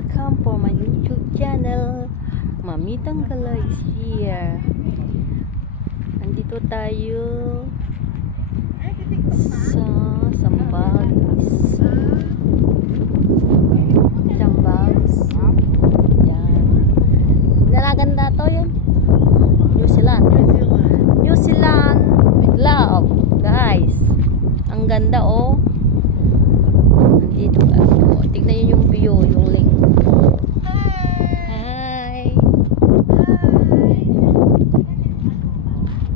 welcome for my YouTube channel. Mami Tanggala is here. Nandito tayo sa Zambales. Yan. Nalaganda to yun. New Zealand with love. Guys, ang ganda oh. Dito oh, tignan nyo yung view, yung link. Hi.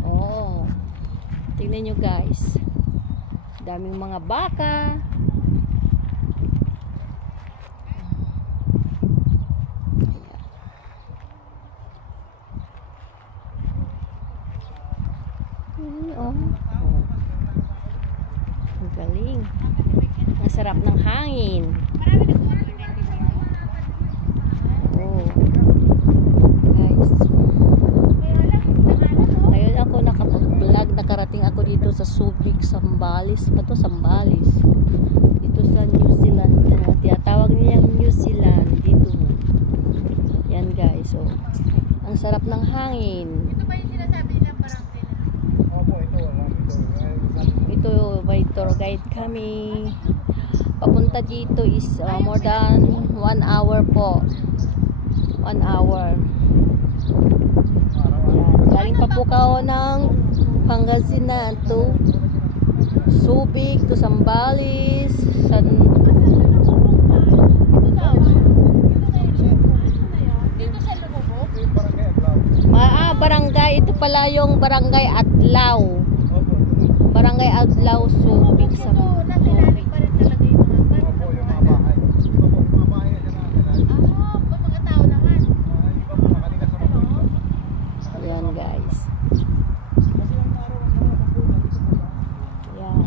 Oh, tignan nyo guys, daming mga baka. Oh, ang galing. Ang sarap ng hangin. Oh. Guys. Ngayon ako nakapag-vlog. Nakarating ako dito sa Subic, Zambales. Ba to? Zambales. Dito sa New Zealand. Tinatawag nilang New Zealand. Dito. Yan guys. Oh. Ang sarap ng hangin. Ito ba yung sinasabi nilang barangay na? Opo, ito. Ito, by tour guide kami. Papunta dito is more than 1 hour po. 1 hour. Yan. Galing pa po kao ng Pangasinan to Subic to Zambales. Dito sa Lubobog? Barangay. Ito pala yung Barangay Adlaw. Barangay Adlaw Subic sa Subic. Yan guys. Yan.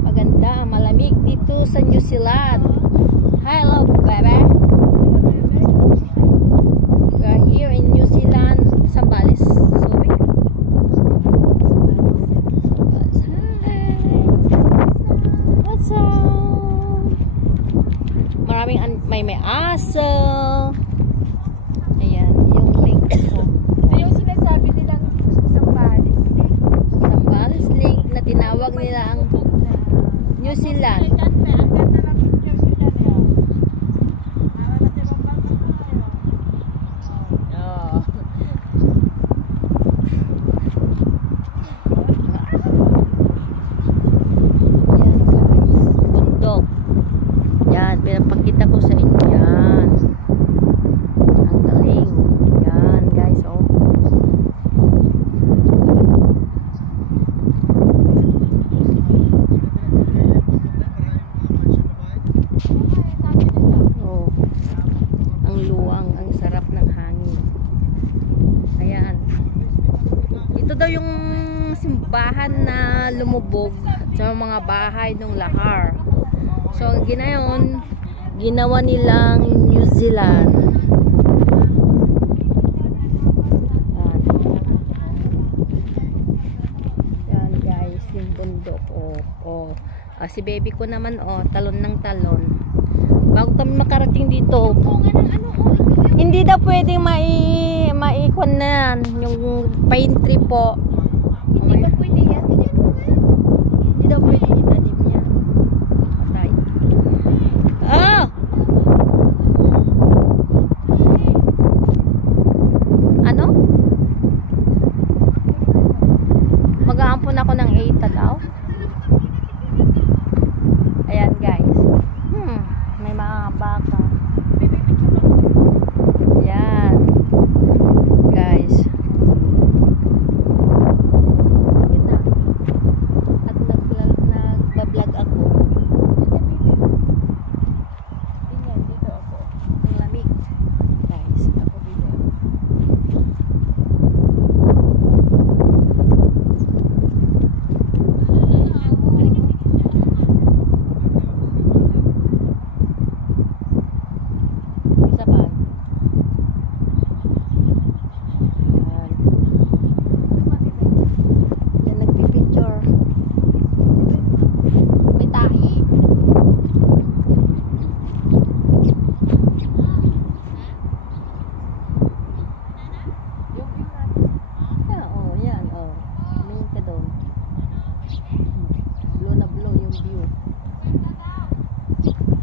Maganda, malamig dito sa New Zealand. Hello baby. We are here in New Zealand, Zambales, Subic. What's up? Maraming may aso. Ayan, yung link ko. Ito yung sinasabi nilang Zambales Lake. Zambales Lake na tinawag nila ang New Zealand. Ang ganda ng New Zealand. Oh. Yan guys, bundok. Yan, pinapakita ko sa inyo yan. Ang galing. Yan guys, oh. Oh. Ang luwang, ang sarap ng hangin. Ayan. Ito daw yung simbahan na lumubog sa mga bahay ng Lahar. So, ang ginawa nilang New Zealand. Yan. Yan guys, yung bundok. Oh. Si baby ko naman, talon ng talon. Bago kami makarating dito, hindi daw pwedeng maikon na yan, yung pine tree po. Hindi ba pwede yan? Hindi daw pwede itanim niya. Patay. Ah! Ano? Mag-aampon ako ng 8 daw. Ayan guys. May mga baka. Ayan. Guys. At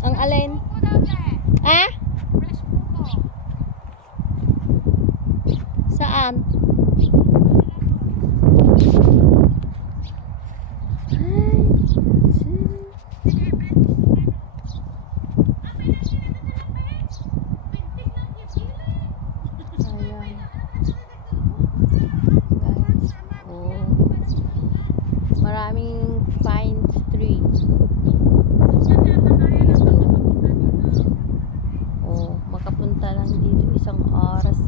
Ang alin? Ah? Saan? Maraming pine tree. Oh, makapunta lang dito isang oras.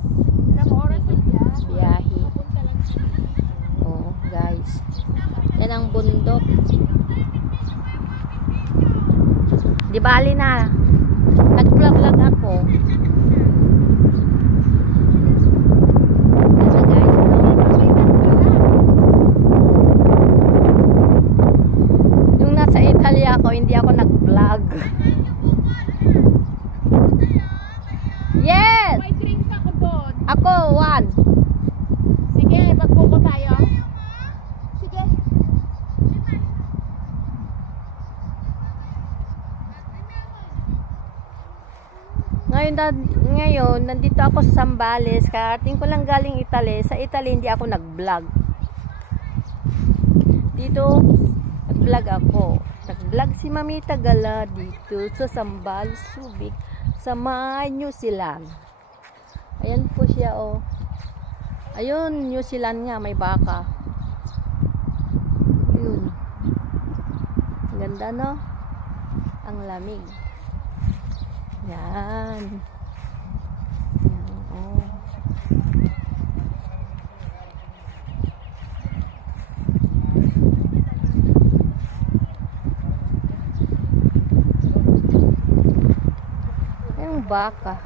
Isang oras ang Biyahe. Punta lang siya. Oh, guys. Yan ang bundok. Di bali na. Nag-vlog ako. Ako, hindi ako nag-vlog. Yes! May drinks ako doon. Ako, one. Sige, magbuko tayo. Sige. Ngayon, nandito ako sa Zambales. Karating ko lang galing Italy. Sa Italy, hindi ako nag-vlog. Dito, nag-vlog ako. Nag-vlog si Mamita Gala dito sa Zambales, Subic, sa New Zealand. Ayan po siya, oh. Ayun, New Zealand nga, may baka. Ayun. Ganda, no? Ang lamig. Yan. Yan, oh. Baka.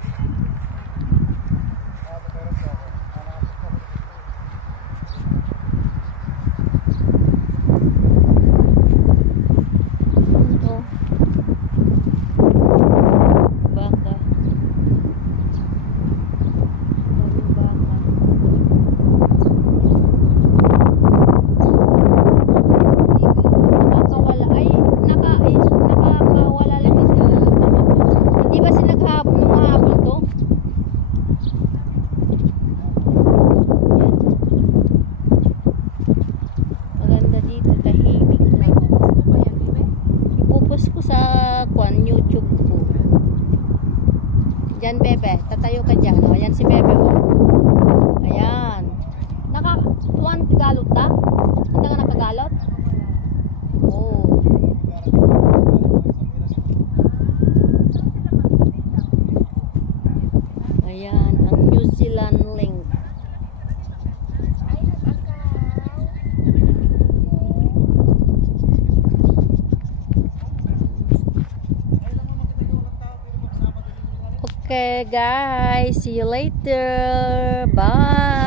Ito. Baka. Nakakawala. Ay, nakakawala lang sila. Hindi ba sila hapon to? Yan. Maganda dito, tahimik lang. Ipupus ko sa YouTube ko. Diyan, bebe. Tatayo ka dyan. O, yan si bebe. O. Ayan. Tuwan Tagalog ta? Hindi ka nakagalot? Oh. Ayan, ang New Zealand link. Okay guys, see you later. Bye.